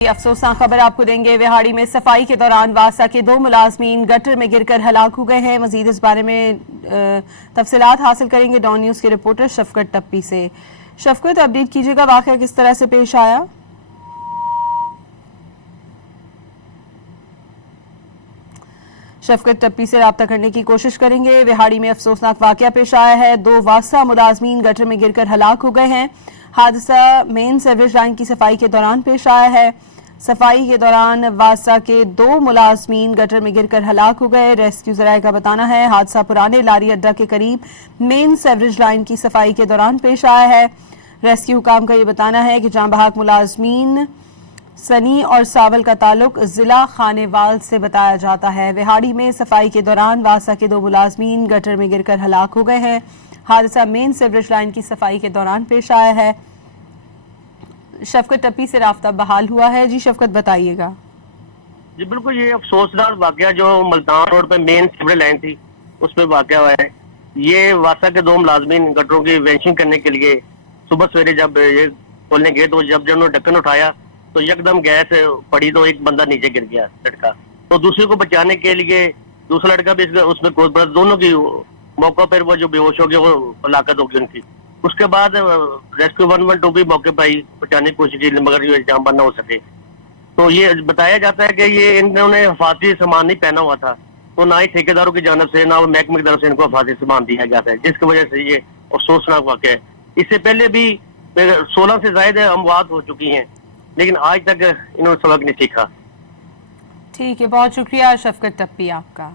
अफसोसनाक खबर आपको देंगे। विहाड़ी में सफाई के दौरान वासा के 2 मुलाजमीन गटर में गिरकर हलाक हो गए हैं। मजीद इस बारे में तफसीलात हासिल करेंगे डॉन न्यूज़ के रिपोर्टर शफकत टप्पी से। शफकत, अपडेट कीजिएगा, वाकया किस तरह से पेश आया? शफकत टप्पी से राब्ता करने की कोशिश करेंगे। विहाड़ी में अफसोसनाक वाकया पेश आया है। 2 वासा मुलाजमीन गटर में गिरकर हलाक हो गए हैं। हादसा मेन सीवरेज लाइन की सफाई के दौरान पेश आया है। सफाई के दौरान वासा के 2 मुलाजमीन गटर में गिरकर हलाक हो गए। रेस्क्यू ज़राए का बताना है हादसा पुराने लारी अड्डा के करीब मेन सीवरेज लाइन की सफाई के दौरान पेश आया है। रेस्क्यू हुकाम का ये बताना है कि जाँ बहक मुलाजमीन सनी और सावल का ताल्लुक जिला खानेवाल से बताया जाता है। विहाड़ी में सफाई के दौरान वासा के 2 मुलाजमीन गटर में गिरकर हलाक हो गए हैं। हादसा मेन सीवरेज लाइन की सफाई के दौरान पेश आया है। शफकत टप्पी से राफ्ता बहाल हुआ है। जी शफकत, बताइएगा। जी बिल्कुल, ये अफसोसनाक वाकया जो मुल्तान रोड पे मेन सीवरेज लाइन थी उसमें वाकया हुआ है। ये वासा के 2 मुलाजमीन गटरों की वेंशिंग करने के लिए सुबह सवेरे जब ये खोलने गए तो जब उन्होंने ढक्कन उठाया तो यकदम गैस पड़ी तो एक बंदा नीचे गिर गया, लड़का। तो दूसरे को बचाने के लिए दूसरा लड़का भी उसमें कूद पड़ा। दोनों की मौका पर वो जो बेहोश हो गया वो हलाकत हो गई उनकी। उसके बाद रेस्क्यू 112 भी मौके पर आई, बचाने की कोशिश की, मगर ये जाम बंद ना हो सके। तो ये बताया जाता है कि ये इन्होंने हिफाजती सामान नहीं पहना हुआ था, तो ना ही ठेकेदारों की जानब से ना महकमे की तरफ से इनको हिफाजती सामान दिया जाता है, जिसकी वजह से ये अफसोसनाक वाकया है। इससे पहले भी 16 से ज्यादा अमवात हो चुकी हैं, लेकिन आज तक इन्होंने सबक नहीं सीखा। ठीक है, बहुत शुक्रिया शफकत टप्पी आपका।